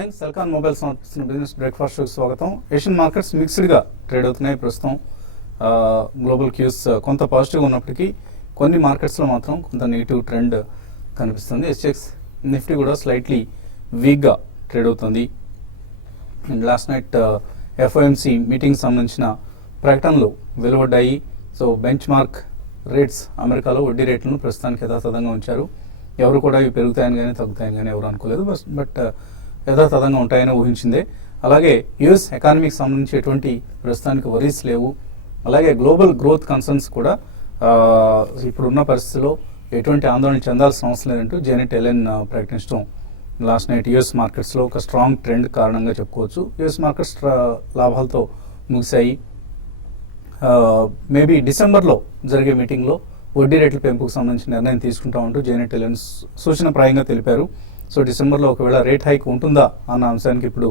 Morning Celkon mobiles business breakfast షోకి స్వాగతం. Asian markets మిక్స్డ్గా trade అవుతున్నాయి ప్రస్తుతం. గ్లోబల్ క్యూస్ కొంత పాజిటివ్ ఉన్నప్పటికీ కొన్ని మార్కెట్స్లో మాత్రం కొంత నెగిటివ్ ట్రెండ్ కనిపిస్తుంది. ఎస్ఎక్స్ నిఫ్టీ కూడా స్లైట్లీ వీక్గా ట్రేడ్ అవుతుంది. And last night FOMC meeting సంబంధించిన ప్రకటనలు వెలువడ్డాయి. సో బెంచ్ మార్క్ రేట్స్ అమెరికాలో వడ్డీ రేట్లను ప్రస్తుతానికి యథాతథంగా ఉంచారు. ఎవరు కూడా ఇవి పెరుగుతాయని కానీ తగ్గుతాయని కానీ ఎవరు అనుకోలేదు. బట్ యథాతథంగా ఉంటాయని ఊహించిందే. అలాగే యుఎస్ ఎకానమీకి సంబంధించి ఎటువంటి ప్రస్తుతానికి వరీస్ లేవు. అలాగే గ్లోబల్ గ్రోత్ కన్సర్న్స్ కూడా ఇప్పుడున్న పరిస్థితిలో ఎటువంటి ఆందోళన చెందాల్సిన అవసరం లేదంటూ జెనెట్ ఎలెన్ ప్రకటించడం లాస్ట్ నైట్ యుఎస్ మార్కెట్స్లో ఒక స్ట్రాంగ్ ట్రెండ్ కారణంగా చెప్పుకోవచ్చు. యుఎస్ మార్కెట్స్ లాభాలతో ముగిశాయి. మేబీ డిసెంబర్లో జరిగే మీటింగ్లో వడ్డీ రేట్ల పెంపుకు సంబంధించిన నిర్ణయం తీసుకుంటామంటూ జెనెట్ ఎలెన్ సూచనప్రాయంగా తెలిపారు. సో డిసెంబర్లో ఒకవేళ రేట్ హైక్ ఉంటుందా అన్న అంశానికి ఇప్పుడు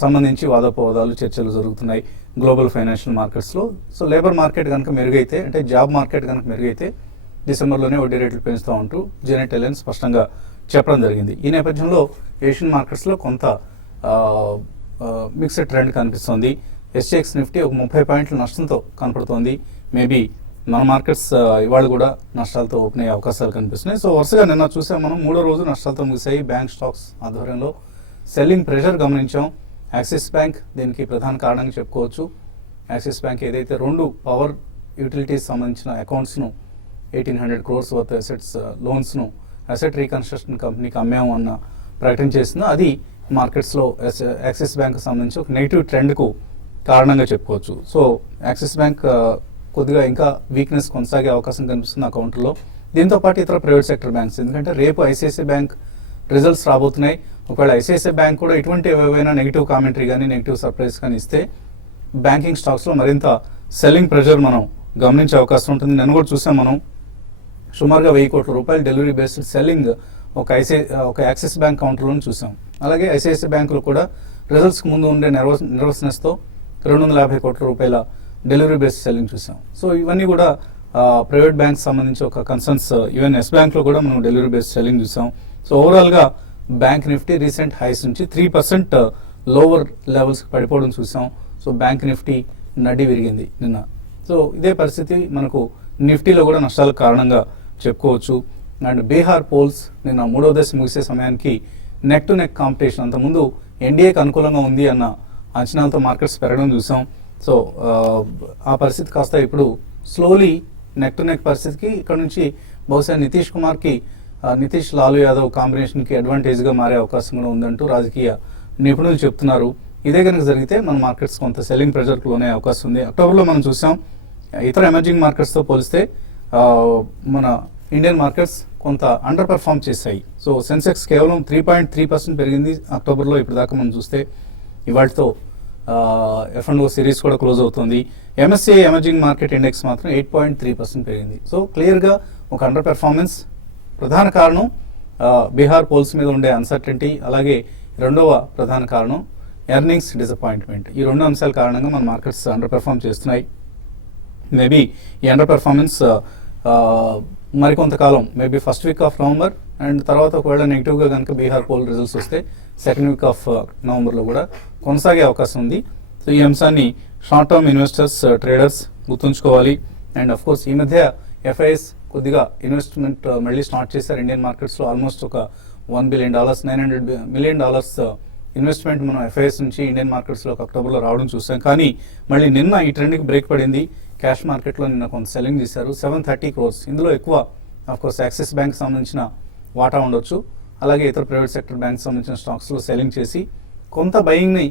సంబంధించి వాదోపవాదాలు చర్చలు జరుగుతున్నాయి గ్లోబల్ ఫైనాన్షియల్ మార్కెట్స్లో. సో లేబర్ మార్కెట్ కనుక మెరుగైతే, అంటే జాబ్ మార్కెట్ కనుక మెరుగైతే డిసెంబర్లోనే వడ్డీ రేట్లు పెంచుతూ ఉంటూ జెనెట్ ఎలెన్ స్పష్టంగా చెప్పడం జరిగింది. ఈ నేపథ్యంలో ఏషియన్ మార్కెట్స్లో కొంత మిక్స్డ్ ట్రెండ్ కనిపిస్తోంది. ఎస్ఎక్స్ నిఫ్టీ ఒక 30 పాయింట్ల నష్టంతో కనపడుతోంది. మేబీ మన మార్కెట్స్ ఇవాళ కూడా నష్టాలతో ఓపెన్ అయ్యే అవకాశాలు కనిపిస్తున్నాయి. సో వరుసగా నిన్న చూసాం మనం, 3వ రోజు నష్టాలతో ముగిశాయి. బ్యాంక్ స్టాక్స్ ఆధ్వర్యంలో సెల్లింగ్ ప్రెషర్ గమనించాం. యాక్సిస్ బ్యాంక్ దీనికి ప్రధాన కారణంగా చెప్పుకోవచ్చు. యాక్సిస్ బ్యాంక్ ఏదైతే 2 పవర్ యూటిలిటీస్ సంబంధించిన అకౌంట్స్ను 1800 crores వర్త్ అసెట్స్ లోన్స్ను అసెట్ రీకన్స్ట్రక్షన్ కంపెనీకి అమ్మాము అన్న ప్రకటన చేసిందో అది మార్కెట్స్లో యాక్సిస్ బ్యాంక్ సంబంధించి ఒక నెగిటివ్ ట్రెండ్కు కారణంగా చెప్పుకోవచ్చు. సో యాక్సిస్ బ్యాంక్ కొద్దిగా ఇంకా వీక్నెస్ కొనసాగే అవకాశం కనిపిస్తుంది అకౌంట్లో. దీంతో పాటు ఇతర ప్రైవేట్ సెక్టర్ బ్యాంక్స్, ఎందుకంటే రేపు ఐసిఐసిఐ బ్యాంక్ రిజల్ట్స్ రాబోతున్నాయి. ఒకవేళ ఐసిఐసిఐ బ్యాంక్ కూడా ఇటువంటి ఏవైనా నెగిటివ్ కామెంటరీ కానీ నెగిటివ్ సర్ప్రైజ్ కానీ ఇస్తే బ్యాంకింగ్ స్టాక్స్లో మరింత సెల్లింగ్ ప్రెషర్ మనం గమనించే అవకాశం ఉంటుంది. నేను కూడా చూసాం మనం, సుమారుగా 1000 కోట్ల రూపాయలు డెలివరీ బేస్డ్ సెల్లింగ్ ఒక యాక్సిస్ బ్యాంక్ కౌంటర్లోనే చూసాం. అలాగే ఐసిఐసిఐ బ్యాంకులు కూడా రిజల్ట్స్కి ముందు ఉండే నర్వస్నెస్తో 250 కోట్ల రూపాయల డెలివరీ బేస్డ్ సెల్లింగ్ చూసాం. సో ఇవన్నీ కూడా ప్రైవేట్ బ్యాంక్స్ సంబంధించి ఒక కన్సర్న్స్. ఈవెన్ ఎస్ బ్యాంక్లో కూడా మనం డెలివరీ బేస్డ్ సెల్లింగ్ చూసాం. సో ఓవరాల్గా బ్యాంక్ నిఫ్టీ రీసెంట్ హైస్ నుంచి 3% లోవర్ లెవెల్స్కి పడిపోవడం చూసాం. సో బ్యాంక్ నిఫ్టీ నడ్డి విరిగింది నిన్న. సో ఇదే పరిస్థితి మనకు నిఫ్టీలో కూడా నష్టాలకు కారణంగా చెప్పుకోవచ్చు. అండ్ బీహార్ పోల్స్ నిన్న 3వ దశ ముగిసే సమయానికి నెక్ టు నెక్ కాంపిటీషన్, అంతకుముందు ఎన్డీఏకి అనుకూలంగా ఉంది అన్న అంచనాలతో మార్కెట్స్ పెరగడం చూసాం. సో ఆ పరిస్థితి కాస్త ఇప్పుడు స్లోలీ నెక్ టు నెక్ పరిస్థితికి ఇక్కడ నుంచి బహుశా నితీష్ లాలూ యాదవ్ కాంబినేషన్కి అడ్వాంటేజ్గా మారే అవకాశం కూడా ఉందంటూ రాజకీయ నిపుణులు చెప్తున్నారు. ఇదే కనుక జరిగితే మన మార్కెట్స్ కొంత సెల్లింగ్ ప్రెషర్కి లోనే అవకాశం ఉంది. అక్టోబర్లో మనం చూసాం ఇతర ఎమర్జింగ్ మార్కెట్స్తో పోలిస్తే మన ఇండియన్ మార్కెట్స్ కొంత అండర్ పెర్ఫామ్ చేశాయి. సో సెన్సెక్స్ కేవలం 3.3% పెరిగింది అక్టోబర్లో. ఇప్పుడు దాకా మనం చూస్తే ఇవాటితో F&O సిరీస్ కూడా క్లోజ్ అవుతుంది. MSCI ఎమర్జింగ్ మార్కెట్ ఇండెక్స్ మాత్రం 8.3% పెరిగింది. సో క్లియర్గా ఒక అండర్ పెర్ఫార్మెన్స్. ప్రధాన కారణం బీహార్ పోల్స్ మీద ఉండే అన్సర్టెంటీ, అలాగే రెండవ ప్రధాన కారణం ఎర్నింగ్స్ డిసప్పాయింట్మెంట్. ఈ 2 అంశాల కారణంగా మన మార్కెట్స్ అండర్ పెర్ఫామ్ చేస్తున్నాయి. మేబీ ఈ అండర్ పెర్ఫార్మెన్స్ మరికొంతకాలం, maybe first week of November and తర్వాత ఒకవేళ నెగిటివ్గా కనుక బీహార్ పోల్ రిజల్ట్స్ వస్తే సెకండ్ వీక్ ఆఫ్ నవంబర్లో కూడా కొనసాగే అవకాశం ఉంది. సో ఈ అంశాన్ని షార్ట్ టర్మ్ ఇన్వెస్టర్స్, ట్రేడర్స్ గుర్తుంచుకోవాలి. అండ్ అఫ్ కోర్స్ ఈ మధ్య ఎఫ్ఐఎస్ కొద్దిగా ఇన్వెస్ట్మెంట్ మళ్ళీ స్టార్ట్ చేశారు ఇండియన్ మార్కెట్స్లో. ఆల్మోస్ట్ ఒక $1 billion, $900 million ఇన్వెస్ట్మెంట్ మనం ఎఫ్ఐఎస్ నుంచి ఇండియన్ మార్కెట్స్లో అక్టోబర్లో రావడం చూసాం. కానీ మళ్ళీ నిన్న ఈ ట్రెండ్కి బ్రేక్ పడింది. క్యాష్ మార్కెట్లో నిన్న కొంత సెల్లింగ్ చేశారు, 730 crores. ఇందులో ఎక్కువ అఫ్కోర్స్ యాక్సిస్ బ్యాంక్ సంబంధించిన వాటా ఉండొచ్చు. అలాగే ఇతర ప్రైవేట్ సెక్టర్ బ్యాంక్ సంబంధించిన స్టాక్స్లో సెల్లింగ్ చేసి కొంత బయింగ్ని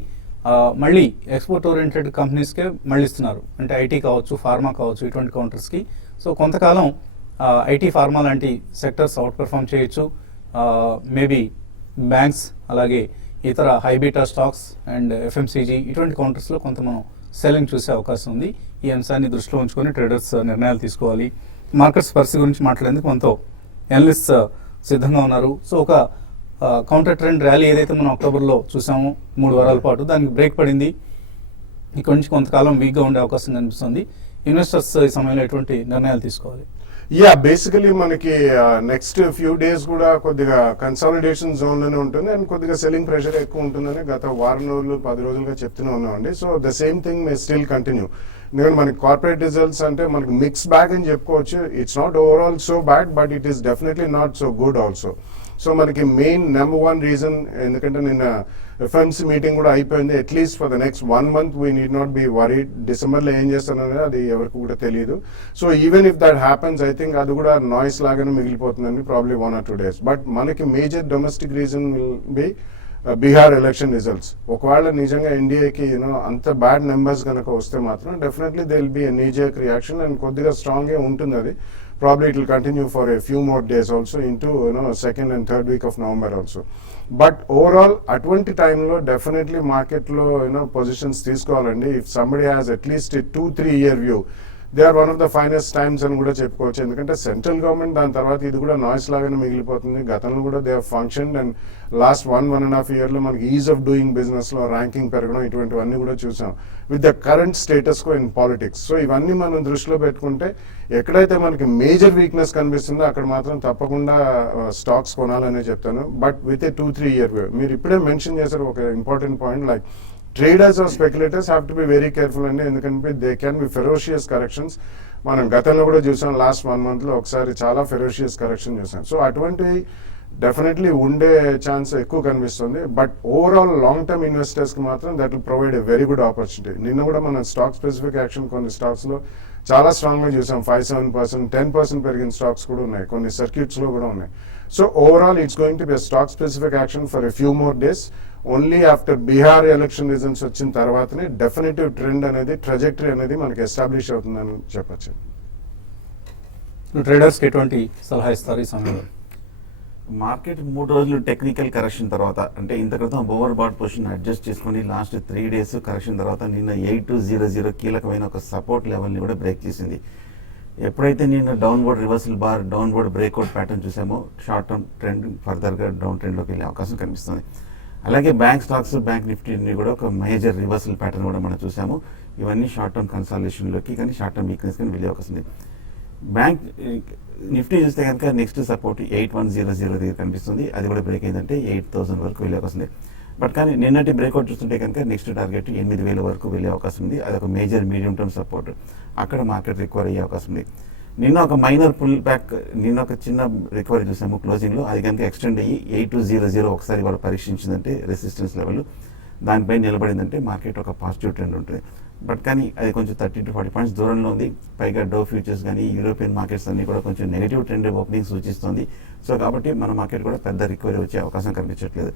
మళ్ళీ ఎక్స్పోర్ట్ ఓరియంటెడ్ కంపెనీస్కే మళ్ళిస్తున్నారు. అంటే ఐటీ కావచ్చు, ఫార్మా కావచ్చు, ఇటువంటి కౌంటర్స్కి. సో కొంతకాలం ఐటీ, ఫార్మా లాంటి సెక్టర్స్ అవుట్ పెర్ఫామ్ చేయొచ్చు. మేబీ బ్యాంక్స్, అలాగే ఇతర హైబీటా స్టాక్స్ అండ్ FMCG ఇటువంటి కౌంటర్స్లో కొంత మనం సెల్లింగ్ చూసే అవకాశం ఉంది. ఈ అంశాన్ని దృష్టిలో ఉంచుకొని ట్రేడర్స్ నిర్ణయాలు తీసుకోవాలి. మార్కెట్స్ పరిస్థితి గురించి మాట్లాడేందుకు మనతో ఎనలిస్ట్ సిద్ధంగా ఉన్నారు. సో ఒక కౌంటర్ ట్రెండ్ ర్యాలీ ఏదైతే మనం అక్టోబర్లో చూసామో 3 వారాల పాటు, దానికి బ్రేక్ పడింది. ఇక్కడ నుంచి కొంతకాలం వీక్గా ఉండే అవకాశం కనిపిస్తుంది. ఇన్వెస్టర్స్ ఈ సమయంలో ఎటువంటి నిర్ణయాలు తీసుకోవాలి? యా బేసికలీ మనకి నెక్స్ట్ ఫ్యూ డేస్ కూడా కొద్దిగా కన్సాలిడేషన్ జోన్ లోనే ఉంటుంది అండ్ కొద్దిగా సెల్లింగ్ ప్రెషర్ ఎక్కువ ఉంటుందని గత వారం రోజులు 10 రోజులుగా చెప్తూనే ఉన్నామండి. So the same thing May still continue. ఎందుకంటే మనకి కార్పొరేట్ రిజల్ట్స్ అంటే మనకి మిక్స్ బ్యాగ్ అని చెప్పుకోవచ్చు. It's not overall so bad, but it is definitely not so good also. So మనకి మెయిన్ నెంబర్ 1 రీజన్, ఎందుకంటే నిన్న ఎఫ్ఎంసీ మీటింగ్ కూడా అయిపోయింది. At least for the next 1 month we need not be worried. డిసెంబర్లో ఏం చేస్తారనేది అది ఎవరికి కూడా తెలియదు. So even if that happens, I think అది కూడా నాయిస్ లాగానే మిగిలిపోతుందండి, ప్రాబ్లీ 1 or 2 days. బట్ మనకి major domestic reason will be Bihar election results. ఒకవేళ నిజంగా ఎన్డీఏకి అంత బ్యాడ్ నెంబర్స్ కనుక వస్తే మాత్రం definitely they will be a knee jerk reaction and కొద్దిగా స్ట్రాంగ్గా ఉంటుంది అది. Probably it will continue for a few more days also into second and third week of November also. But overall అటువంటి టైంలో డెఫినెట్లీ మార్కెట్లో పొజిషన్స్ తీసుకోవాలండి. If somebody has at least 2-3 year view, they are one of the finest times అని కూడా చెప్పుకోవచ్చు. ఎందుకంటే central government దాని తర్వాత ఇది కూడా నాయిస్ లాగానే మిగిలిపోతుంది. గతంలో కూడా they have function and last 1.5 yearలో మనకి ఈజ్ ఆఫ్ డూయింగ్ బిజినెస్లో ర్యాంకింగ్ పెరగడం ఇటువంటివన్నీ కూడా చూసాం with the current status quo in politics. So ఇవన్నీ మనం దృష్టిలో పెట్టుకుంటే ఎక్కడైతే మనకి మేజర్ వీక్నెస్ కనిపిస్తుందో అక్కడ మాత్రం తప్పకుండా స్టాక్స్ కొనాలనే చెప్తాను. But with a 2-3 year view. మీరు ఇప్పుడే మెన్షన్ చేశారు ఒక important point, like traders or speculators have to be very careful అండి. ఎందుకంటే they can be ferocious corrections. మనం గతంలో కూడా చూసాం, లాస్ట్ 1 monthలో ఒకసారి చాలా ఫెరోషియస్ కరెక్షన్ చూసాం. సో అటువంటి డెఫినెట్లీ ఉండే ఛాన్స్ ఎక్కువ కనిపిస్తుంది. బట్ ఓవరాల్ లాంగ్ టర్మ్ ఇన్వెస్టర్స్కి మాత్రం that will provide a very good opportunity. నిన్న కూడా మన స్టాక్ స్పెసిఫిక్ యాక్షన్ కొన్ని స్టాక్స్లో చాలా స్ట్రాంగ్గా చూసాం. 5-7%, 10% పెరిగిన స్టాక్స్ కూడా ఉన్నాయి, కొన్ని సర్క్యూట్స్లో కూడా ఉన్నాయి. So overall it's going to be stock specific action for a few more days. Only after Bihar election results వచ్చిన తర్వాతనే డెఫినెటివ్ ట్రెండ్ అనేది, ట్రజెక్టరీ అనేది మనకి ఎస్టాబ్లిష్ అవుతుందని చెప్పచ్చు. ట్రేడర్స్కి ఎటువంటి సలహా ఇస్తారు ఈ సమయంలో? మార్కెట్ 3 రోజులు టెక్నికల్ కరెక్షన్ తర్వాత, అంటే ఇంత క్రితం ఓవర్ బాట్ పొజిషన్ అడ్జస్ట్ చేసుకుని లాస్ట్ 3 days కరెక్షన్ తర్వాత నిన్న 8200 కీలకమైన ఒక సపోర్ట్ లెవెల్ని కూడా బ్రేక్ చేసింది. ఎప్పుడైతే నిన్న downward reversal bar, downward breakout pattern చూసామో, షార్ట్ టర్మ్ ట్రెండ్ ఫర్దర్గా డౌన్ ట్రెండ్లోకి వెళ్ళే అవకాశం కనిపిస్తుంది. అలాగే బ్యాంక్ స్టాక్స్, బ్యాంక్ నిఫ్టీని కూడా ఒక మేజర్ రివర్సల్ ప్యాటర్న్ కూడా మనం చూసాము. ఇవన్నీ షార్ట్ టర్మ్ కన్సాలిడేషన్లోకి కానీ షార్ట్ టర్మ్ వీక్నెస్ కానీ వెళ్ళే అవకాశం ఉంది. బ్యాంక్ నిఫ్టీ చూస్తే కనుక నెక్స్ట్ సపోర్ట్ 8100 దగ్గర కనిపిస్తుంది. అది కూడా బ్రేక్ అయిందంటే 8000 వరకు వెళ్ళే అవకాశం ఉంది. బట్ కానీ నిన్నటి బ్రేక్అవుట్ చూస్తుంటే కనుక నెక్స్ట్ టార్గెట్ 8000 వరకు వెళ్ళే అవకాశం ఉంది. అది ఒక మేజర్ మీడియం టర్మ్ సపోర్ట్. అక్కడ మార్కెట్ రికవర్ అయ్యే అవకాశం ఉంది. నిన్న ఒక మైనర్ పుల్ బ్యాక్, నిన్న ఒక చిన్న రికవరీ చూసాము క్లోజింగ్లో. అది కనుక ఎక్స్టెండ్ అయ్యి 8200 ఒకసారి వాళ్ళు పరీక్షించిందంటే రెసిస్టెన్స్ లెవెల్, దానిపై నిలబడిందంటే మార్కెట్ ఒక పాజిటివ్ ట్రెండ్ ఉంటుంది. బట్ కానీ అది కొంచెం 30 to 40 points దూరంలో ఉంది. పైగా డో ఫ్యూచర్స్ కానీ యూరోపియన్ మార్కెట్స్ అన్ని కూడా కొంచెం నెగిటివ్ ట్రెండ్ ఓపెనింగ్ సూచిస్తుంది. సో కాబట్టి మన మార్కెట్ కూడా పెద్ద రికవరీ వచ్చే అవకాశం కనిపించట్లేదు.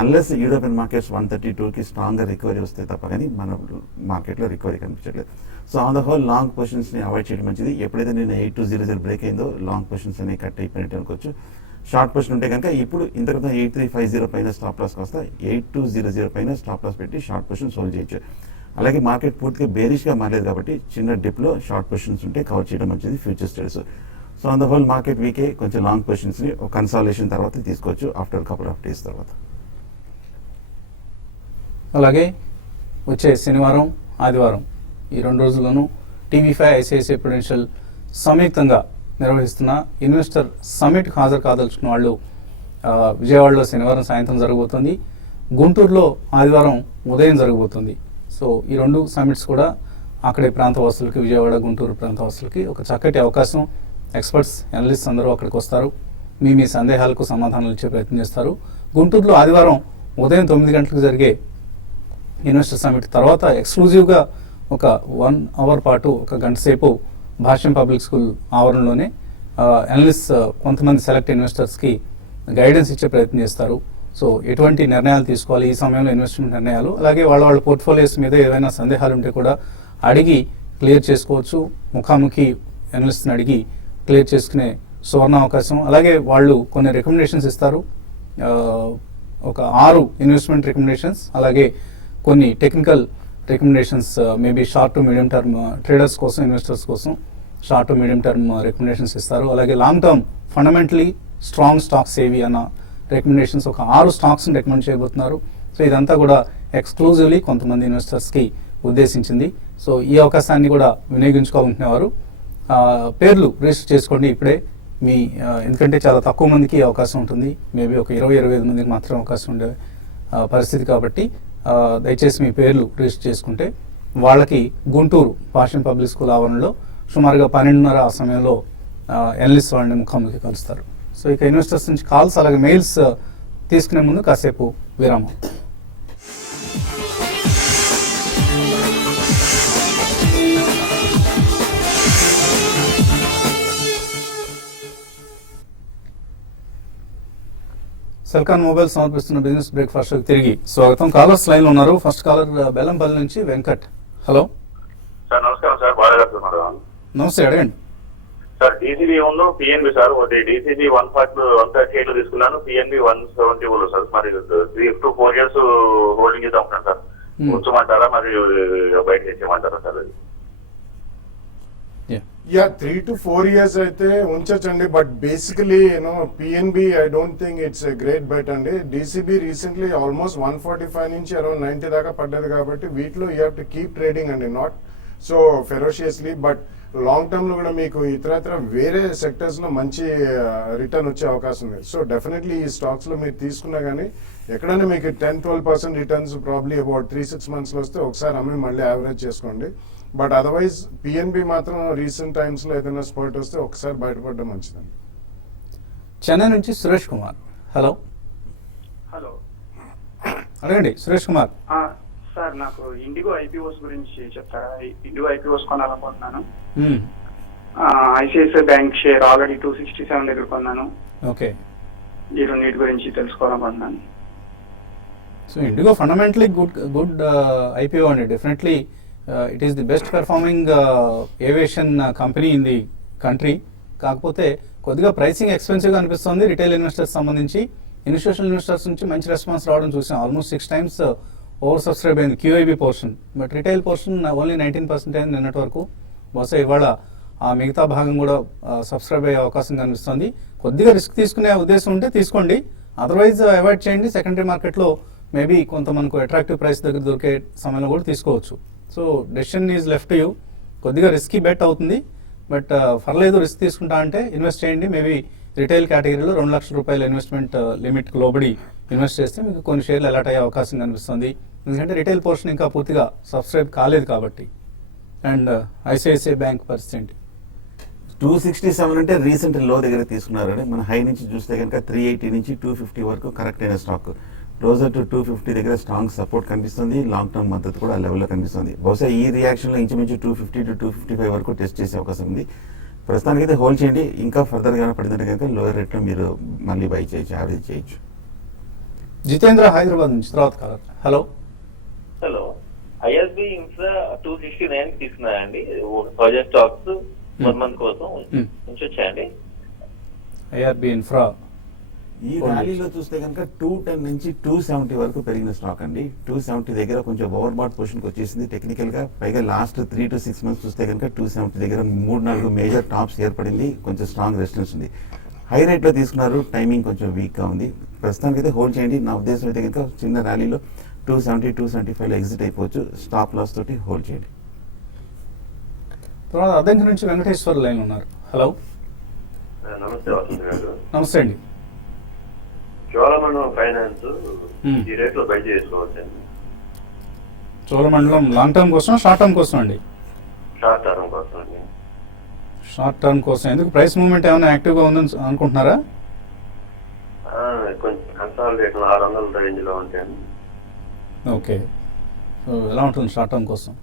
అన్లెస్ యూరోపియన్ మార్కెట్స్ 132కి స్ట్రాంగ్గా రికవరీ వస్తే తప్ప కానీ మన మార్కెట్లో రికవరీ కనిపించట్లేదు. So on the whole long పొజిషన్స్ని అవాయిడ్ చేయడం మంచిది. ఎప్పుడైతే నేను 8200 బ్రేక్ అయిందో లాంగ్ పొజిషన్స్ అనేవి కట్ అయిపోయినట్టు అనుకోవచ్చు. షార్ట్ పొజిషన్ ఉంటే కనుక ఇప్పుడు ఇంత క్రితం 8350 పైన స్టాప్ లాస్ వస్తా 8200 పైన స్టాప్ లాస్ పెట్టి షార్ట్ పొజిషన్ సోల్వ్ చేయొచ్చు. అలాగే మార్కెట్ పూర్తిగా బేరిష్గా మారలేదు కాబట్టి చిన్న డిప్లో షార్ట్ పొజిషన్స్ ఉంటే కవర్ చేయడం మంచిది futures trades. So on the whole market weak కొంచెం లాంగ్ పొజిషన్స్ని ఒక కన్సాలిడేషన్ తర్వాత తీసుకోవచ్చు ఆఫ్టర్ కపుల్ ఆఫ్ డేస్ తర్వాత. అలాగే వచ్చే శనివారం, ఆదివారం ఈ 2 రోజుల్లోనూ TV5 ICICI ప్రుడెన్షియల్ సంయుక్తంగా నిర్వహిస్తున్న ఇన్వెస్టర్ సమ్మిట్కి హాజరు కాదలుచుకున్న వాళ్ళు విజయవాడలో శనివారం సాయంత్రం జరగబోతుంది, గుంటూరులో ఆదివారం ఉదయం జరగబోతుంది. సో ఈ 2 సమ్మిట్స్ కూడా అక్కడే ప్రాంతవాసులకి, విజయవాడ గుంటూరు ప్రాంతవాసులకి ఒక చక్కటి అవకాశం. ఎక్స్పర్ట్స్, అనలిస్ట్స్ అందరూ అక్కడికి వస్తారు, మీ సందేహాలకు సమాధానాలు ఇచ్చే ప్రయత్నం చేస్తారు. గుంటూరులో ఆదివారం ఉదయం 9 గంటలకు జరిగే ఇన్వెస్టర్ సమ్మిట్ తర్వాత ఎక్స్క్లూజివ్గా ఒక 1 hour పాటు, ఒక గంట సేపు భాష్యం పబ్లిక్ స్కూల్ ఆవరణలోనే అనలిస్ట్ కొంతమంది సెలెక్ట్ ఇన్వెస్టర్స్కి గైడెన్స్ ఇచ్చే ప్రయత్నం చేస్తారు. సో ఎటువంటి నిర్ణయాలు తీసుకోవాలి ఈ సమయంలో, ఇన్వెస్ట్మెంట్ నిర్ణయాలు, అలాగే వాళ్ళ పోర్ట్ఫోలియోస్ మీద ఏవైనా సందేహాలు ఉంటే కూడా అడిగి క్లియర్ చేసుకోవచ్చు. ముఖాముఖి అనలిస్ట్ని అడిగి క్లియర్ చేసుకునే సువర్ణ అవకాశం. అలాగే వాళ్ళు కొన్ని రికమెండేషన్స్ ఇస్తారు, ఒక 6 ఇన్వెస్ట్మెంట్ రికమెండేషన్స్, అలాగే కొన్ని technical recommendations, maybe short to medium term traders కోసం, ఇన్వెస్టర్స్ కోసం short to medium term recommendations ఇస్తారు. అలాగే long term fundamentally strong stocks ఏవి అన్న రికమెండేషన్స్ ఒక 6 స్టాక్స్ని రికమెండ్ చేయబోతున్నారు. సో ఇదంతా కూడా ఎక్స్క్లూజివ్లీ కొంతమంది ఇన్వెస్టర్స్కి ఉద్దేశించింది. సో ఈ అవకాశాన్ని కూడా వినియోగించుకోవాలనుకునేవారు పేర్లు రిజిస్టర్ చేసుకోండి ఇప్పుడే. మీ ఎందుకంటే చాలా తక్కువ మందికి అవకాశం ఉంటుంది, మేబీ ఒక 20-25 మందికి మాత్రం అవకాశం ఉండే పరిస్థితి కాబట్టి దయచేసి మీ పేర్లు రిజిస్టర్ చేసుకుంటే వాళ్ళకి గుంటూరు పాషన్ పబ్లిక్ స్కూల్ ఆవరణలో సుమారుగా 12:30 ఆ సమయంలో ఎనలిస్ట్ వాళ్ళని ముఖాముఖి కలుస్తారు. సో ఇక ఇన్వెస్టర్స్ నుంచి కాల్స్ అలాగే మెయిల్స్ తీసుకునే ముందు కాసేపు విరామం. సెల్కాన్ మొబైల్ సమర్పిస్తున్న బిజినెస్ బ్రేక్ఫాస్ట్ తిరిగి స్వాగతం. కాలర్స్ లైన్ లో ఉన్నారు. ఫస్ట్ కాలర్ బెల్లంపల్లి నుంచి వెంకట్. హలో సార్, నమస్కారం సార్. బాగా నమస్తే, అడగండి సార్. డీసీబీ ఉంది, పిఎన్బి సార్. ఒకటి డీసీబీ 138 లో తీసుకున్నాను, పిఎన్బి 170 సార్. మరి 3 to 4 years హోల్డింగ్ ఇద్దాం ఉంటాను సార్. ఉంచమంటారా మరి బయట తెచ్చేయమంటారా సార్? అది యా 3 to 4 years అయితే ఉంచండి, but basically PNB I don't think it's a great bet అండి. డీసీబీ రీసెంట్లీ ఆల్మోస్ట్ 145 నుంచి అరౌండ్ 90 దాకా పడ్డది కాబట్టి వీటిలో you have to keep trading అండి, not so ferociously. But long term లో కూడా మీకు ఇతరత్ర వేరే సెక్టర్స్ లో మంచి రిటర్న్ వచ్చే అవకాశం ఉంది. సో డెఫినెట్లీ ఈ స్టాక్స్ లో మీరు తీసుకున్నా కానీ ఎక్కడైనా మీకు 10-12% రిటర్న్స్ ప్రాబ్లీ అబౌట్ 3-6 months లో వస్తే ఒకసారి అమ్మి మళ్ళీ యావరేజ్ చేసుకోండి. బట్ అదర్వైజ్ పిఎన్బి మాత్రం రీసెంట్ టైమ్స్ లో ఏదైనా స్పాట్ వస్తే ఒకసారి బయటపడడం మంచిదండి. చెన్నై నుంచి సురేష్ కుమార్. హలో హలో, అడగండి సురేష్ కుమార్. సార్ నాకు ఇండిగో ఐపీఓస్ గురించి చెప్తారా? ఇండిగో ఐపీఓస్ కొనాలనుకుంటున్నాను. ఐసిఐసిఐ బ్యాంక్ షేర్ ఆల్రెడీ 267 దగ్గర కొన్నాను. ఓకే, ఈ రెండింటి గురించి తెలుసుకోవాలనుకుంటున్నాను. So IndiGo fundamentally good IPO అండి. Definitely it is the best performing aviation company in the country. కాకపోతే కొద్దిగా ప్రైసింగ్ ఎక్స్పెన్సివ్గా అనిపిస్తుంది రిటైల్ ఇన్వెస్టర్స్ సంబంధించి. ఇన్స్టిట్యూషనల్ ఇన్వెస్టర్స్ నుంచి మంచి రెస్పాన్స్ రావడం చూసాం. ఆల్మోస్ట్ 6 times ఓవర్ సబ్స్క్రైబ్ అయింది QIB portion. But retail portion only 19% అయింది నిన్నటి వరకు. బహుశా ఇవాళ ఆ మిగతా భాగం కూడా సబ్స్క్రైబ్ అయ్యే అవకాశం కనిపిస్తుంది. కొద్దిగా రిస్క్ తీసుకునే ఉద్దేశం ఉంటే తీసుకోండి, అదర్వైజ్ అవాయిడ్ చేయండి. సెకండరీ మార్కెట్లో మేబీ కొంత మనకు అట్రాక్టివ్ ప్రైస్ దగ్గర దొరికే సమయంలో కూడా తీసుకోవచ్చు. So decision is left you. కొద్దిగా రిస్కీ బెట్ అవుతుంది, బట్ పర్లేదు రిస్క్ తీసుకుంటా అంటే ఇన్వెస్ట్ చేయండి. మేబీ రిటైల్ కేటగిరీలో 2 లక్షల రూపాయల ఇన్వెస్ట్మెంట్ లిమిట్ లోబడి ఇన్వెస్ట్ చేస్తే మీకు కొన్ని షేర్లు అలాట్ అయ్యే అవకాశం కనిపిస్తుంది. ఎందుకంటే రిటైల్ పోర్షన్ ఇంకా పూర్తిగా సబ్స్క్రైబ్ కాలేదు కాబట్టి. అండ్ ఐసిఐసిఐ బ్యాంక్ పరిస్థితి 267 అంటే రీసెంట్ లో దగ్గర తీసుకున్నారండి. మన హై నుంచి చూస్తే కనుక 380 నుంచి 250 వరకు కరెక్ట్ అయిన స్టాక్. క్లోజర్ టు 250 దగ్గర స్ట్రాంగ్ సపోర్ట్ కనిపిస్తుంది, లాంగ్ టర్మ్ మద్దతు కూడా ఆ లెవెల్లో కనిపిస్తుంది. బహుశా ఈ రియాక్షన్లో ఇంచుమించు 250 to 255 వరకు టెస్ట్ చేసే అవకాశం ఉంది. ప్రస్తుతానికైతే హోల్డ్ చేయండి. ఇంకా ఫర్దర్గా పడిందంటే కనుక లోయర్ రేట్లో మీరు మళ్ళీ బై చేయొచ్చు, యావరేజ్ చేయొచ్చు. జితేంద్ర హైదరాబాద్ నుంచి తర్వాత caller. Hello hello, ISB infra 269 తీసుకున్నాయండి. 1000 స్టాక్స్ 1 month కోసం ఉంచొచ్చాయండి. ఐఆర్బి ఇన్ఫ్రా ఈ ర్యాలీలో చూస్తే కనుక 210 నుంచి 270 వరకు పెరిగిన స్టాక్ అండి. 270 దగ్గర కొంచెం ఓవర్ బాట్ పొజిషన్కి వచ్చేసింది టెక్నికల్ గా. పైగా లాస్ట్ 3 to 6 months చూస్తే కనుక 270 దగ్గర 3-4 మేజర్ టాప్స్ ఏర్పడింది, కొంచెం స్ట్రాంగ్ రెసిస్టెన్స్ ఉంది. హై రేట్ లో తీసుకున్నారు, టైమింగ్ కొంచెం వీక్ గా ఉంది. ప్రస్తుతానికి అయితే హోల్డ్ చేయండి. నా ఉద్దేశం అయితే కనుక చిన్న ర్యాలీలో 270-275 లో ఎగ్జిట్ అయిపోవచ్చు. స్టాప్ లాస్ తోటి హోల్డ్ చేయండి. తర్వాత అద్దెంకి నుంచి వెంకటేశ్వర్ లైన్ ఉన్నారు. హలో నమస్తే వసంత్ గారు. నమస్తే అండి. చోళమండలం ఫైనాన్స్ ఈ రేట్ లో బై చేసుకోవచ్చండి. చోళమండలం లాంగ్ టర్మ్ కోసం షార్ట్ టర్మ్ కోసం అండి? షార్ట్ టర్మ్ కోసం అండి. షార్ట్ టర్మ్ కోసం ఎందుకు? ప్రైస్ మూవ్మెంట్ ఏమైనా యాక్టివ్గా ఉందని అనుకుంటున్నారా? కొంచెం కన్సాలిడేషన్ 600 రేంజ్ లో ఉంటాయండి. ఓకే, సో ఎలా ఉంటుంది షార్ట్ టర్మ్ కోసం?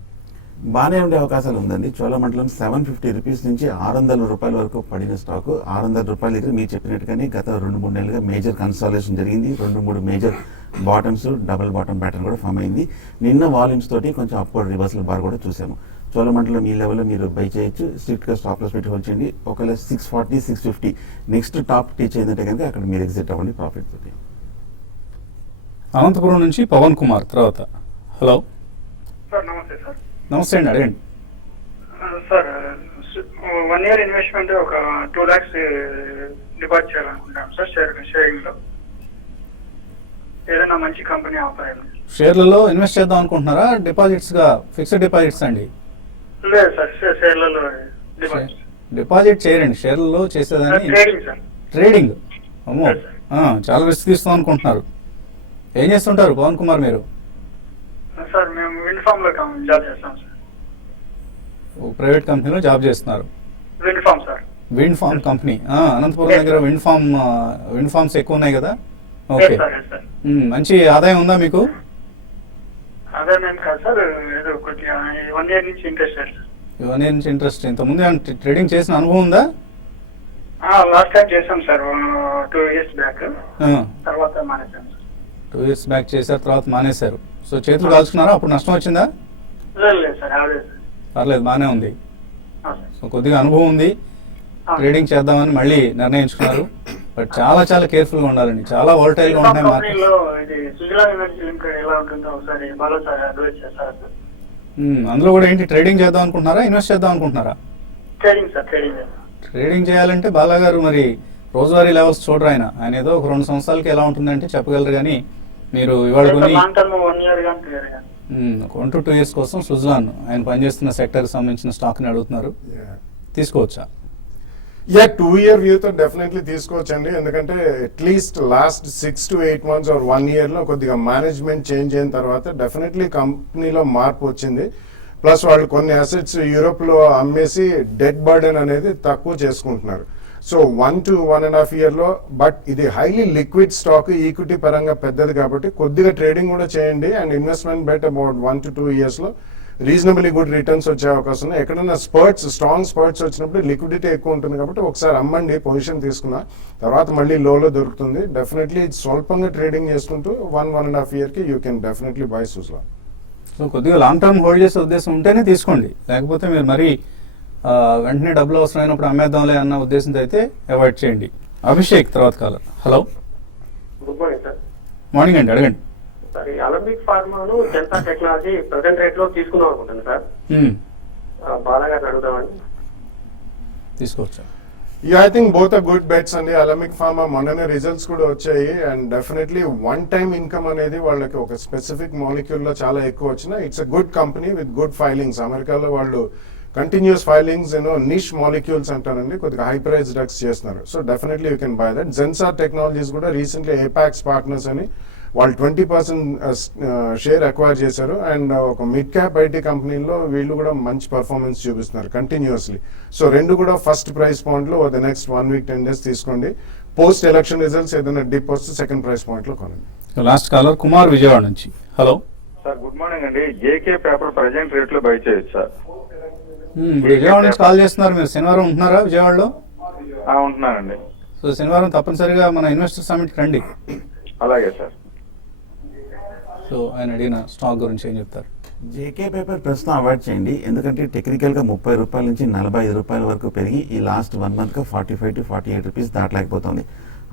బాగానే ఉండే అవకాశాలు ఉందండి. చోళమండలం 750 రూపీస్ నుంచి 600 రూపాయల వరకు పడిన స్టాక్. 600 రూపాయల దగ్గర మీరు చెప్పినట్టుగానే గత 2-3 నెలలుగా మేజర్ కన్సాలేషన్ జరిగింది. 2-3 major bottoms, double bottom pattern కూడా ఫామ్ అయింది. నిన్న వాల్యూమ్స్ తోటి కొంచెం అప్వర్డ్ రివర్సల్ బార్ కూడా చూసాము. చోళమండలం ఈ లెవెల్లో మీరు బై చేయొచ్చు. స్ట్రిక్ట్ గా స్టాప్ లాస్ పెట్టి హోల్డ్ చేయండి. ఒకవేళ 640, 650 నెక్స్ట్ టాప్ టీచ్ అయిందంటే కనుక అక్కడ మీరు ఎగ్జిట్ అవ్వండి ప్రాఫిట్ తోటి. అనంతపురం నుంచి పవన్ కుమార్ తర్వాత. హలో సార్ నమస్తే సార్. నమస్తే అండి, అడగండి. సార్ 1 year ఇన్వెస్ట్మెంట్ ఒక 2 lakhs డిపాజిట్ చేయాలనుకుంటాం సార్ షేరింగ్ లో. ఏదైనా మంచి కంపెనీ అవుతాయండి. షేర్లలో ఇన్వెస్ట్ చేద్దాం అనుకుంటున్నారా? డిపాజిట్స్ గా ఫిక్స్డ్ డిపాజిట్స్ అండి? లేదు సార్, షేర్లలో డిపాజిట్. డిపాజిట్ చేయరండి, షేర్లలో చేసేదాన్ని ట్రేడింగ్ సార్. ట్రేడింగ్. అమ్మో, Yes, sir. చాలా రిస్క్ తీస్తాం అనుకుంటున్నారు. ఏం చేస్తుంటారు పవన్ కుమార్ మీరు? సార్ మేము విండ్ ఫామ్ లో జాబ్ చేస్తాం సార్. ప్రైవేట్ కంపెనీలో జాబ్ చేస్తున్నారు. Wind farm sir. Wind farm company. Anantapuram Yes, దగ్గర sir. విండ్ ఫార్మ్స్ ఎక్కువ ఉన్నాయి కదా. Okay, sir. మంచి ఆదాయం ఉందా మీకు? అదే మేము కాదు సార్, ఏదో కొద్దిగా 1 year నుంచి ఇంట్రెస్ట్ సార్. ఇవన్నీ నుంచి ఇంట్రెస్ట్. ఇంతకుముందు ట్రేడింగ్ చేసిన అనుభవం ఉందా? లాస్ట్ టైం చేసాం సార్ 2 years బ్యాక్, ఆ, తర్వాత మానేసాం సార్. 2 years బ్యాక్ చేశారు, తర్వాత మానేశారు. సో చేతులు కాల్చుకున్నారా? అప్పుడు నష్టం వచ్చిందా? లేదు సార్, యావరేజ్ సార్. పర్లేదు, బాగానే ఉంది. సార్. సో కొద్దిగా అనుభవం ఉంది, ట్రేడింగ్ చేద్దామని మళ్ళీ నిర్ణయించుకున్నారు. బట్ చాలా చాలా కేర్ఫుల్గా ఉండాలండి, చాలా వాలటైల్గా ఉంటాయి మార్కెట్. కంపెనీలో ఇది సుజలాన్ ఎనర్జీ లిమిటెడ్ ఎలా ఉంటుందో ఒకసారి బాగా సార్ అడ్వైజ్ చేస్తారా సార్? అందులో కూడా ఏంటి, ట్రేడింగ్ చేద్దాం అనుకుంటున్నారా, ఇన్వెస్ట్ చేద్దాం అనుకుంటున్నారా? Trading sir, trading. ట్రేడింగ్ చేయాలంటే బాలా గారు మరి రోజువారీ లెవెల్స్ చూడరు. ఆయన ఏదో ఒక 2 సంవత్సరాలకి ఎలా ఉంటుందంటే చెప్పగలరు, కానీ మీరు ఇవాళ కొని లాంగ్ టర్మ్ 1 year కానీ 2 year కానీ 1 to 2 years కోసం సుజలాన్ ఆయన పనిచేస్తున్న సెక్టర్కి సంబంధించిన స్టాక్ని అడుగుతున్నారు. తీసుకోవచ్చా? 2 year వ్యూతో డెఫినెట్లీ తీసుకోవచ్చండి. ఎందుకంటే at least last 6 to 8 months or 1 year లో కొద్దిగా మేనేజ్మెంట్ చేంజ్ అయిన తర్వాత డెఫినెట్లీ కంపెనీలో మార్పు వచ్చింది. ప్లస్ వాళ్ళు కొన్ని అసెట్స్ యూరోప్ లో అమ్మేసి డెట్ బర్డెన్ అనేది తక్కువ చేసుకుంటున్నారు. సో 1 to 1.5 year లో, బట్ ఇది హైలీ లిక్విడ్ స్టాక్, ఈక్విటీ పరంగా పెద్దది కాబట్టి కొద్దిగా ట్రేడింగ్ కూడా చేయండి. And investment bet about 1 to 2 years లో రీజనబుల్లీ గుడ్ రిటర్న్స్ వచ్చే అవకాశం ఉంది. ఎక్కడైనా స్ట్రాంగ్ స్పర్ట్స్ వచ్చినప్పుడు లిక్విడిటీ ఎక్కువ ఉంటుంది కాబట్టి ఒకసారి అమ్మండి, పొజిషన్ తీసుకున్న తర్వాత మళ్ళీ లోలో దొరుకుతుంది. డెఫినెట్లీ స్వల్పంగా ట్రేడింగ్ చేసుకుంటూ 1.5 year కి you can definitely by Suzlon. So కొద్దిగా లాంగ్ టర్మ్ హోల్డ్ చేసే ఉద్దేశం ఉంటేనే తీసుకోండి, లేకపోతే మీరు మరీ వెంటనే డబ్బులు అవసరమైనప్పుడు అమ్మేద్దాంలే అన్న ఉద్దేశంతో అయితే అవాయిడ్ చేయండి. అభిషేక్ తర్వాత caller. Hello, good morning sir. Morning అండి, అడగండి. సార్ ఈ అలంబిక్ ఫార్మాను జెన్సా టెక్నాలజీ ప్రెసెంట్ రేట్ లో తీసుకుందాం అనుకుంటాను సార్. బాలాగారిని అడుగుదామండి. తీసుకోవచ్చా? I think both are good bets అండి. అలమిక్ ఫార్మా మొన్ననే రిజల్ట్స్ కూడా వచ్చాయి. అండ్ డెఫినెట్లీ 1 time ఇన్కమ్ అనేది వాళ్ళకి ఒక స్పెసిఫిక్ మాలిక్యూల్ లో చాలా ఎక్కువ వచ్చిన it's a good company with good filings. అమెరికాలో వాళ్ళు కంటిన్యూస్ ఫైలింగ్స్ నిష్ మాలిక్యూల్స్ అంటారండి, కొద్దిగా హై ప్రైస్ డ్రగ్స్ చేస్తున్నారు. So definitely you can buy that. Zensar technologies కూడా రీసెంట్లీ ఏపాక్స్ పార్ట్నర్స్ అని వాళ్ళు 20% షేర్ అక్వైర్ చేశారు. అండ్ ఒక మిడ్ క్యాప్ ఐటీ కంపెనీలో వీళ్ళు కూడా మంచి పర్ఫార్మెన్స్ చూపిస్తున్నారు కంటిన్యూస్లీ. సో రెండు కూడా ఫస్ట్ ప్రైస్ పాయింట్ లో ద నెక్స్ట్ 1 week 10 days తీసుకోండి. పోస్ట్ ఎలక్షన్ రిజల్ట్స్ ఏదైనా డిప్ వస్తే సెకండ్ ప్రైస్ పాయింట్ లో కొనండి. లాస్ట్ కాలర్ కుమార్ విజయవాడ నుంచి. హలో సార్, గుడ్ మార్నింగ్ అండి. జేకే పేపర్ ప్రజెంట్ రేట్ లో బై చేయొచ్చు సార్. విజయవాడ నుంచి కాల్ చేస్తున్నారు. మీరు శనివారం ఉంటున్నారా విజయవాడలో? ఉంటున్నానండి. సో శనివారం తప్పనిసరిగా మన ఇన్వెస్టర్ సమిట్కి రండి. అలాగే సార్. సో ఆయన అడిగిన స్టాక్ గురించి ఏం చెప్తారు? జేకే పేపర్ ప్రస్తుతం అవాయిడ్ చేయండి, ఎందుకంటే టెక్నికల్గా 30 రూపాయల నుంచి 45 రూపాయల వరకు పెరిగి ఈ లాస్ట్ 1 monthగా 45 to 48 రూపీస్ దాటలేకపోతుంది.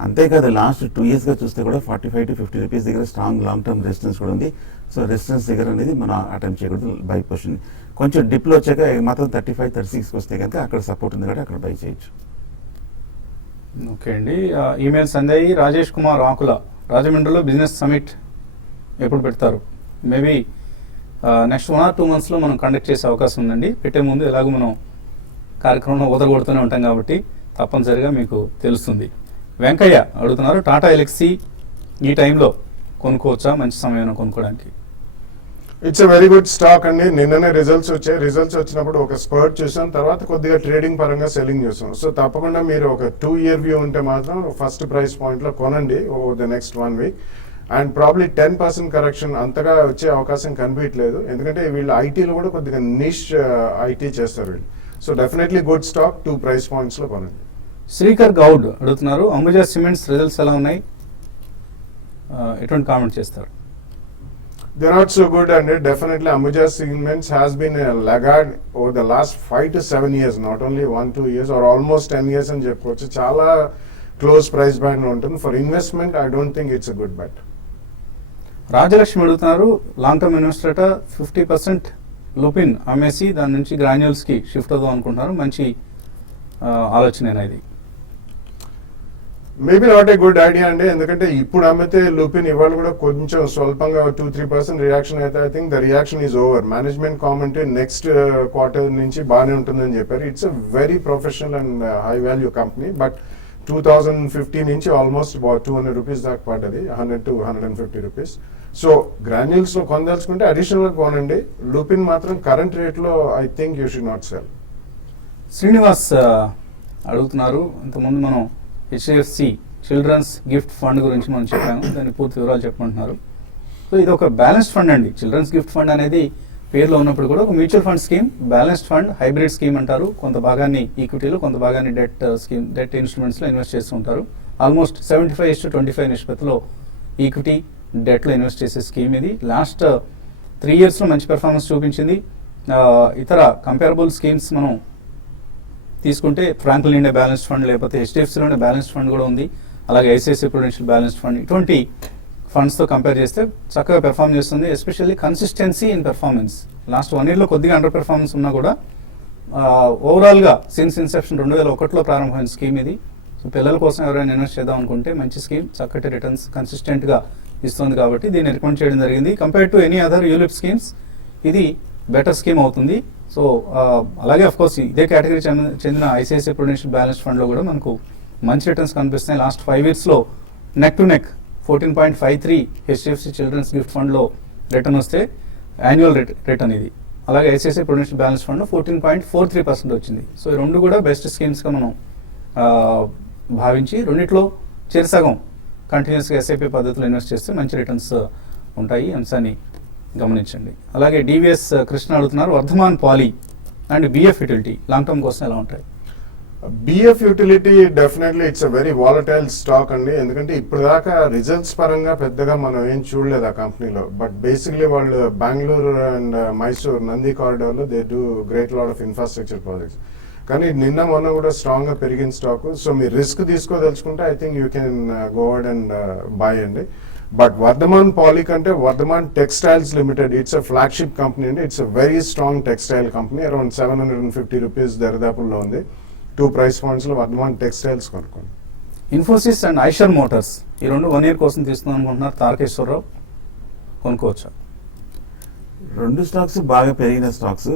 అంతేకాదు లాస్ట్ 2 yearsగా చూస్తే కూడా 45 to 50 రూపీస్ దగ్గర స్ట్రాంగ్ లాంగ్ టర్మ్ రెసిస్టెన్స్ కూడా ఉంది. సో రెసిస్టెన్స్ దగ్గర అనేది మనం అటెంప్ట్ చేయకూడదు బై పొజిషన్. కొంచెం డిప్లో వచ్చాక మాత్రం 35, 36కి వస్తే కనుక అక్కడ సపోర్ట్ ఉంది కాబట్టి అక్కడ బై చేయొచ్చు. ఓకే అండి. ఈమెయిల్స్ అందాయి. రాజేష్ కుమార్ ఆకుల, రాజమండ్రిలో బిజినెస్ సమిట్ ఎప్పుడు పెడతారు? మేబీ నెక్స్ట్ 1 or 2 monthsలో మనం కండక్ట్ చేసే అవకాశం ఉందండి. పెట్టే ముందు ఎలాగో మనం కార్యక్రమంలో ఊదరగొడుతూనే ఉంటాం కాబట్టి తప్పనిసరిగా మీకు తెలుస్తుంది. వెంకయ్య అడుగుతున్నారు, టాటా ఎలక్సీ ఈ టైంలో కొనుక్కోవచ్చా? మంచి సమయం కొనుక్కోవడానికి. It's a very good stock అండి. నిన్ననే రిజల్ట్స్ వచ్చాయి. రిజల్ట్స్ వచ్చినప్పుడు ఒక స్పర్ట్ చూసాం, తర్వాత కొద్దిగా ట్రేడింగ్ పరంగా సెల్లింగ్ చూసాం. సో తప్పకుండా మీరు ఒక 2 year వ్యూ ఉంటే మాత్రం ఫస్ట్ ప్రైస్ పాయింట్ లో కొనండి over the next 1 week. And probably 10% correction అంతగా వచ్చే అవకాశం కనిపించలేదు, ఎందుకంటే వీళ్ళు ఐటీలో కూడా కొద్దిగా నిష్ ఐటీ చేస్తారు వీళ్ళు. So definitely good stock, 2 price points లో కొనండి. శ్రీకర్ గౌడ్ అడుగుతున్నారు, అంబుజా సిమెంట్స్ రిజల్ట్స్ ఎలా ఉన్నాయి? ఎటువంటి కామెంట్ చేస్తారు? They're not so good, and definitely Ambuja Cements has been a laggard over the last 5 to 7 years, not only 1-2 years or almost 10 years అని చెప్పుకోవచ్చు. చాలా క్లోజ్ ప్రైస్ బ్యాండ్ ఉంటుంది. For investment I don't think it's a good bet. Rajalakshmi అడుగుతున్నారు, long term investor 50% Lupin అమ్మేసి దాని నుంచి గ్రాన్యూల్స్కి shift అవుదాం అనుకుంటున్నారు. మంచి ఆలోచన ఇది. Maybe not a good idea అండి, ఎందుకంటే ఇప్పుడు అమ్మితే లూపిన్ ఇవాళ కూడా కొంచెం స్వల్పంగా 2-3% రియాక్షన్ అయితే I think the reaction is over. Management comment next quarter నుంచి బాగానే ఉంటుందని చెప్పారు. It's a very professional and high value company, but 2015 నుంచి ఆల్మోస్ట్ అబౌట్ 200 రూపీస్ దాకా పడ్డది, 100 to 150 రూపీస్. సో గ్రాన్యూల్స్ లో కొనదలుచుకుంటే అడిషనల్ గా కొనండి. లూపిన్ మాత్రం కరెంట్ రేట్ లో I think you should not cell. Srinivas అడుగుతున్నారు, ఇంతకుముందు మనం హెచ్డిఎఫ్సి చిల్డ్రన్స్ గిఫ్ట్ ఫండ్ గురించి మనం చెప్పాము, దాని పూర్తి వివరాలు చెప్పమంటున్నారు. సో ఇది ఒక బ్యాలెన్స్డ్ ఫండ్ అండి. చిల్డ్రన్స్ గిఫ్ట్ ఫండ్ అనేది పేరులో ఉన్నప్పుడు కూడా ఒక mutual fund scheme, balanced fund, hybrid scheme అంటారు. కొంత భాగాన్ని ఈక్విటీలో, కొంత భాగాన్ని డెట్ ఇన్స్ట్రుమెంట్స్లో ఇన్వెస్ట్ చేస్తూ ఉంటారు. ఆల్మోస్ట్ 75:25 నిష్పత్తిలో ఈక్విటీ డెట్లో ఇన్వెస్ట్ చేసే స్కీమ్ ఇది. లాస్ట్ 3 yearsలో మంచి పెర్ఫార్మెన్స్ చూపించింది. ఇతర కంపేరబుల్ స్కీమ్స్ మనం తీసుకుంటే ఫ్రాంక్లిన్ ఇండియా బ్యాలెన్స్డ్ ఫండ్, లేకపోతే హెచ్డిఎఫ్సిలోనే బ్యాలెన్స్డ్ ఫండ్ కూడా ఉంది. అలాగే ఐసిఐసిఐ ప్రుడెన్షియల్ బ్యాలెన్స్డ్ ఫండ్, ఇటువంటి ఫండ్స్తో కంపేర్ చేస్తే చక్కగా పెర్ఫామ్ చేస్తుంది. Especially consistency in performance. Last 1 yearలో కొద్దిగా అండర్ పెర్ఫార్మెన్స్ ఉన్నా కూడా ఓవరాల్గా సిన్స్ ఇన్సెప్షన్ 2001లో ప్రారంభమైన స్కీమ్ ఇది. సో పిల్లల కోసం ఎవరైనా ఇన్వెస్ట్ చేద్దాం అనుకుంటే మంచి స్కీమ్, చక్కటి రిటర్న్స్ కన్సిస్టెంట్గా ఇస్తుంది కాబట్టి దీన్ని రికమెండ్ చేయడం జరిగింది. Compare to any other ULIP schemes ఇది బెటర్ స్కీమ్ అవుతుంది. సో అలాగే అఫ్కోర్స్ ఇదే కేటగిరీ చెందిన ఐసిఐసిఐ ప్రుడెన్షియల్ బ్యాలెన్స్ ఫండ్లో కూడా మనకు మంచి రిటర్న్స్ కనిపిస్తున్నాయి. లాస్ట్ 5 yearsలో neck to neck 14.53 HDFC children's gift ఫండ్లో రిటర్న్ వస్తే యాన్యువల్ రిటర్న్ ఇది. అలాగే ఐసిఐసిఐ ప్రుడెన్షియల్ బ్యాలెన్స్ ఫండ్లో 14.43% వచ్చింది. సో ఈ రెండు కూడా బెస్ట్ స్కీమ్స్గా మనం భావించి రెండిట్లో చెరసగం కంటిన్యూస్గా ఎస్ఐపి పద్ధతిలో ఇన్వెస్ట్ చేస్తే మంచి రిటర్న్స్ ఉంటాయి. అంశాన్ని గమనించండి. అలాగే డివిఎస్ కృష్ణ అడుగుతున్నారు, Vardhman poly and BF utility long term కోసం ఎలా ఉంటాయి? BF utility definitely it's a very volatile stock అండి, ఎందుకంటే ఇప్పుడు దాకా రిజల్ట్స్ పరంగా పెద్దగా మనం ఏం చూడలేదు ఆ కంపెనీలో. బట్ బేసిక్లీ వాళ్ళు బెంగళూరు అండ్ మైసూర్ నంది కారిడార్లో they do great lot of infrastructure projects. కానీ నిన్న మొన్న కూడా స్ట్రాంగ్ గా పెరిగిన స్టాక్. సో మీరు రిస్క్ తీసుకోదలుచుకుంటే I think you can go out and buy అండి. బట్ వర్ధమాన్ పాలీ కంటే Vardhman textiles limited it's a flagship company అండి. It's a very strong textile company. Around 750 rupees దరిదాపుల్లో ఉంది. 2 price points లో వర్ధమాన్ టెక్స్టైల్స్ కొనుక్కోండి. ఇన్ఫోసిస్ అండ్ ఐషర్ మోటార్స్ ఈ రెండు 1 year కోసం తీసుకుందాం అనుకుంటున్నారు తారకేశ్వరరావు, కొనుక్కోవచ్చా? రెండు స్టాక్స్ బాగా పెరిగిన స్టాక్స్.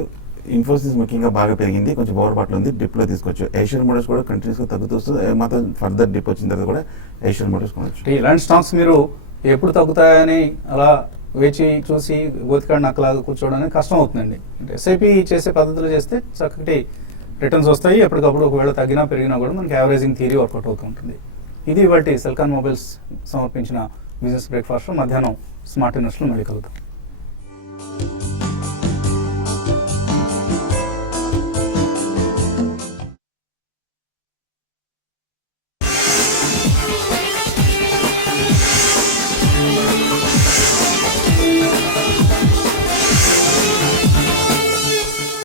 ఇన్ఫోసిస్ ముఖ్యంగా బాగా పెరిగింది, కొంచెం ఓవర్బాట్లో ఉంది, డిప్లో తీసుకోవచ్చు. ఏషియన్ మోటార్స్ కూడా కంటిన్యూస్గా తగ్గుతూ వస్తుంది. మాత్రం ఫర్దర్ డిప్ వచ్చిన తర్వాత కూడా ఏషియన్ మోటార్స్ కొనవచ్చు. ఇలాంటి స్టాక్స్ మీరు ఎప్పుడు తగ్గుతాయని అలా వేచి చూసి గోతికాడ నక్కలాగా కూర్చోవడం అనేది కష్టం అవుతుందండి. అంటే ఎస్ఐపి చేసే పద్ధతులు చేస్తే చక్కటి రిటర్న్స్ వస్తాయి. ఎప్పటికప్పుడు ఒకవేళ తగ్గినా పెరిగినా కూడా మనకి యావరేజింగ్ థియరీ వర్కౌట్ అవుతూ ఉంటుంది. ఇది ఇవాటి సెల్కాన్ మొబైల్స్ సమర్పించిన బిజినెస్ బ్రేక్ఫాస్ట్. మధ్యాహ్నం స్మార్ట్ ఇన్వెస్ట్లో మళ్ళీ కలుద్దాం.